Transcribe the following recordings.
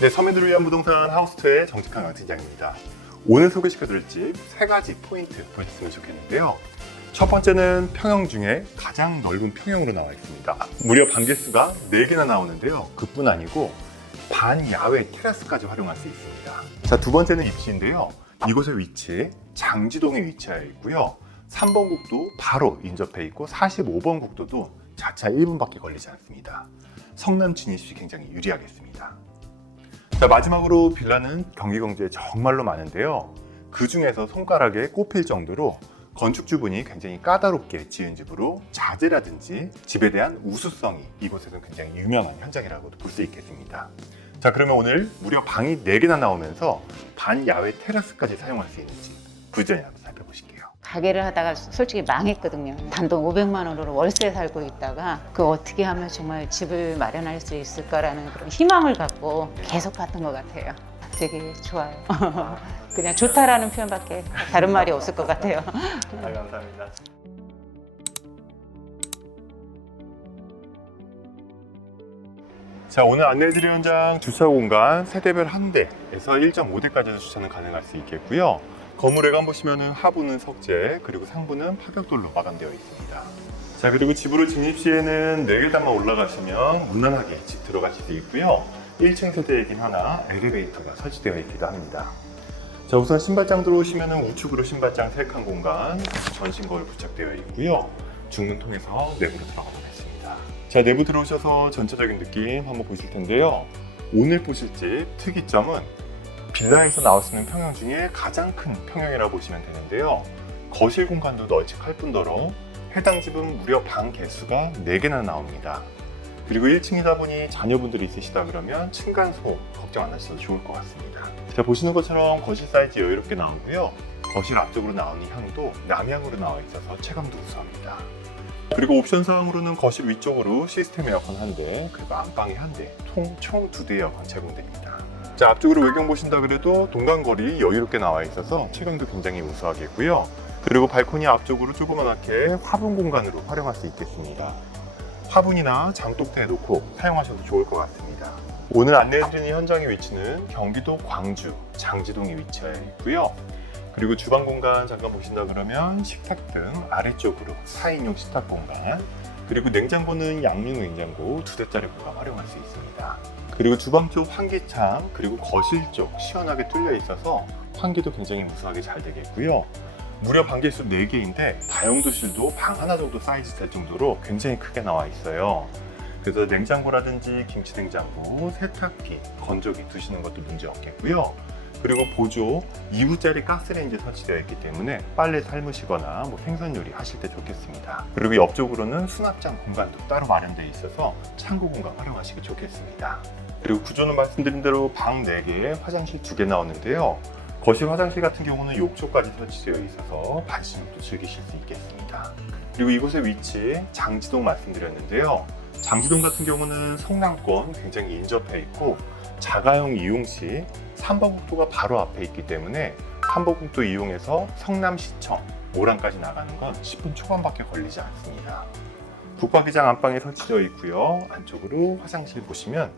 네, 서민들을 위한 부동산 하우스투의 정직한 강팀장입니다. 오늘 소개시켜드릴 집 3가지 포인트 보셨으면 좋겠는데요. 첫 번째는 평형 중에 가장 넓은 평형으로 나와 있습니다. 무려 방개수가 4개나 나오는데요. 그뿐 아니고 반야외 테라스까지 활용할 수 있습니다. 자, 두 번째는 입지인데요. 이곳의 위치, 장지동에 위치하여 있고요. 3번 국도 바로 인접해 있고 45번 국도도 자차 1분밖에 걸리지 않습니다. 성남 진입시 굉장히 유리하겠습니다. 자, 마지막으로 빌라는 경기 경주에 정말로 많은데요. 그 중에서 손가락에 꼽힐 정도로 건축주분이 굉장히 까다롭게 지은 집으로 자재라든지 집에 대한 우수성이 이곳에서는 굉장히 유명한 현장이라고도 볼 수 있겠습니다. 자, 그러면 오늘 무려 방이 4개나 나오면서 반야외 테라스까지 사용할 수 있는 집 구전을 한번 살펴보실게요. 가게를 하다가 솔직히 망했거든요. 단돈 500만 원으로 월세 살고 있다가 그 어떻게 하면 정말 집을 마련할 수 있을까라는 그런 희망을 갖고 계속 봤던 것 같아요. 되게 좋아요. 그냥 좋다라는 표현밖에 다른 말이 없을 것 같아요. 감사합니다. 자, 오늘 안내해드릴 현장 주차 공간 세대별 1대에서 1.5대까지도 주차는 가능할 수 있겠고요. 건물 외관 보시면은 하부는 석재, 그리고 상부는 파벽돌로 마감되어 있습니다. 자, 그리고 집으로 진입 시에는 4계단만 올라가시면 무난하게 집 들어가실 수 있고요. 1층 세대이긴 하나 엘리베이터가 설치되어 있기도 합니다. 자, 우선 신발장 들어오시면은 우측으로 신발장 3칸 공간, 전신 거울 부착되어 있고요. 중문 통해서 내부로 들어가 보겠습니다. 자, 내부 들어오셔서 전체적인 느낌 한번 보실 텐데요. 오늘 보실 집 특이점은 빌라에서 나올 수 있는 평형 중에 가장 큰 평형이라고 보시면 되는데요. 거실 공간도 널찍할 뿐더러 해당 집은 무려 방 개수가 4개나 나옵니다. 그리고 1층이다 보니 자녀분들이 있으시다 그러면 층간소음 걱정 안 하셔도 좋을 것 같습니다. 자, 보시는 것처럼 거실 사이즈 여유롭게 나오고요. 거실 앞쪽으로 나오는 향도 남향으로 나와 있어서 체감도 우수합니다. 그리고 옵션 사항으로는 거실 위쪽으로 시스템 에어컨 1대, 그리고 안방에 1대, 총 2대 에어컨 제공됩니다. 자, 앞쪽으로 외경 보신다 그래도 동간거리 여유롭게 나와 있어서 채광도 굉장히 우수하겠고요. 그리고 발코니 앞쪽으로 조그맣게 화분 공간으로 활용할 수 있겠습니다. 화분이나 장독대에 놓고 사용하셔도 좋을 것 같습니다. 오늘 안내해드리는 현장의 위치는 경기도 광주 장지동에 위치하여 있고요. 그리고 주방 공간 잠깐 보신다 그러면 식탁 등 아래쪽으로 4인용 식탁 공간, 그리고 냉장고는 양용 냉장고 2대짜리 공간 활용할 수 있습니다. 그리고 주방 쪽 환기창, 그리고 거실 쪽 시원하게 뚫려 있어서 환기도 굉장히 우수하게 잘 되겠고요. 무려 방개수 4개인데 다용도실도 방 하나 정도 사이즈 될 정도로 굉장히 크게 나와 있어요. 그래서 냉장고라든지 김치냉장고, 세탁기, 건조기 두시는 것도 문제 없겠고요. 그리고 보조 2구짜리 가스레인지 설치되어 있기 때문에 빨래 삶으시거나 생선 요리 하실 때 좋겠습니다. 그리고 옆쪽으로는 수납장 공간도 따로 마련되어 있어서 창고 공간 활용하시기 좋겠습니다. 그리고 구조는 말씀드린 대로 방 4개, 화장실 2개 나오는데요. 거실 화장실 같은 경우는 욕조까지 설치되어 있어서 반신욕도 즐기실 수 있겠습니다. 그리고 이곳의 위치, 장지동 말씀드렸는데요. 장지동 같은 경우는 성남권 굉장히 인접해 있고 자가용 이용 시 3번 국도가 바로 앞에 있기 때문에 3번 국도 이용해서 성남시청, 모란까지 나가는 건 10분 초반밖에 걸리지 않습니다. 북박이장 안방에 설치되어 있고요. 안쪽으로 화장실 보시면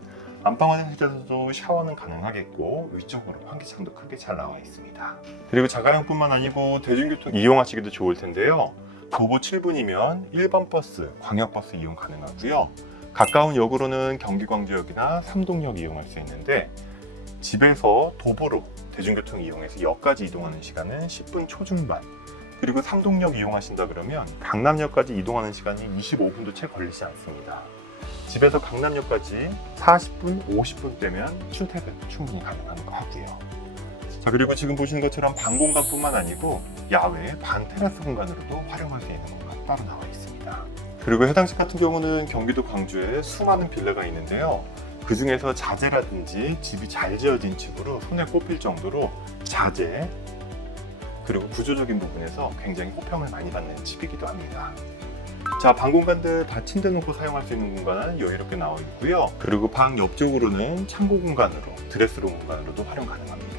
안방 화장실에서도 샤워는 가능하겠고 위쪽으로 환기창도 크게 잘 나와 있습니다. 그리고 자가용뿐만 아니고 대중교통 이용하시기도 좋을 텐데요. 도보 7분이면 1번 버스, 광역버스 이용 가능하고요. 가까운 역으로는 경기 광주역이나 삼동역 이용할 수 있는데 집에서 도보로 대중교통 이용해서 역까지 이동하는 시간은 10분 초중반, 그리고 삼동역 이용하신다 그러면 강남역까지 이동하는 시간이 25분도 채 걸리지 않습니다. 집에서 강남역까지 40분, 50분 되면 출퇴근 충분히 가능한 거 하고요. 자, 그리고 지금 보시는 것처럼 방 공간뿐만 아니고 야외 반 테라스 공간으로도 활용할 수 있는 공간 따로 나와 있습니다. 그리고 해당 집 같은 경우는 경기도 광주에 수많은 빌라가 있는데요. 그 중에서 자재라든지 집이 잘 지어진 집으로 손에 꼽힐 정도로 자재, 그리고 구조적인 부분에서 굉장히 호평을 많이 받는 집이기도 합니다. 자, 방 공간들 다 침대 놓고 사용할 수 있는 공간은 여유롭게 나와 있고요. 그리고 방 옆쪽으로는 창고 공간으로, 드레스룸 공간으로도 활용 가능합니다.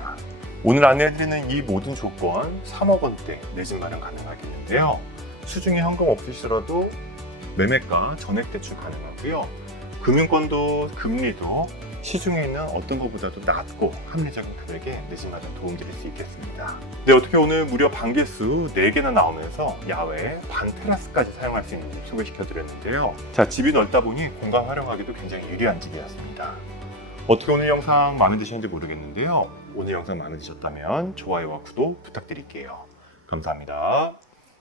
오늘 안내해드리는 이 모든 조건 3억 원대 내 집 마련 가능하겠는데요. 수중에 현금 없으시더라도 매매가 전액 대출 가능하고요. 금융권도 금리도 시중에 있는 어떤 것보다도 낮고 합리적인 금액에 내 집 마련 도움드릴 수 있겠습니다. 네, 어떻게 오늘 무려 반개수 4개나 나오면서 야외 반 테라스까지 사용할 수 있는 집 소개시켜드렸는데요. 자, 집이 넓다 보니 공간 활용하기도 굉장히 유리한 집이었습니다. 어떻게 오늘 영상 마음에 드셨는지 모르겠는데요. 오늘 영상 마음에 드셨다면 좋아요와 구독 부탁드릴게요. 감사합니다.